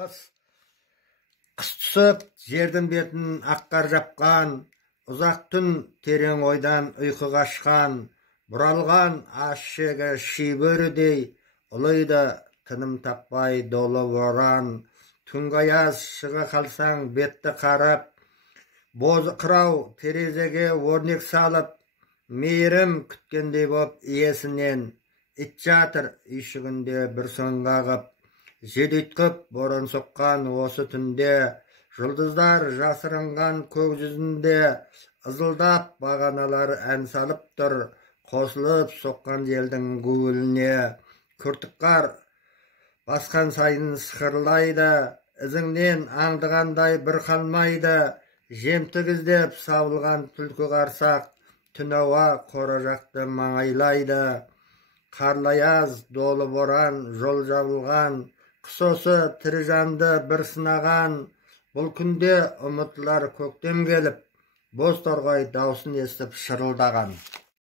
Қыс түсіп, жердің бетін аққар жапқан, ұзақ түн терең ойдан ұйқы қашқан, бұралған аш-шегі ши бөрідей, ұлыйды тыным таппай долы боран. Түнгі аяз шыға қалсаң бетті қарып, бозы қырау терезеге өрнек салып, мейірім күткендей боп иесінен, ит жатыр үйшігінде бір соң қағып. Жел ұйтқып боран соққан осы түнде, жұлдыздар жасырынған көк жүзінде, ызылдап бағаналар ән салып тұр, қосылып соққан желдің гуіліне. Күртік қар басқан сайын сықырлайды, ізіңнен аңдығандай бір қалмайды. Жемтік іздеп сабылған түлкі қарсақ, түн ауа қора жақты маңайлайды. Қарлы аяз, долы боран, жол жабылған, қыс осы тірі жанды бір сынаған. Бұл күнде ұмытылар көктем келіп, боз торғай даусын естіп шырылдаған.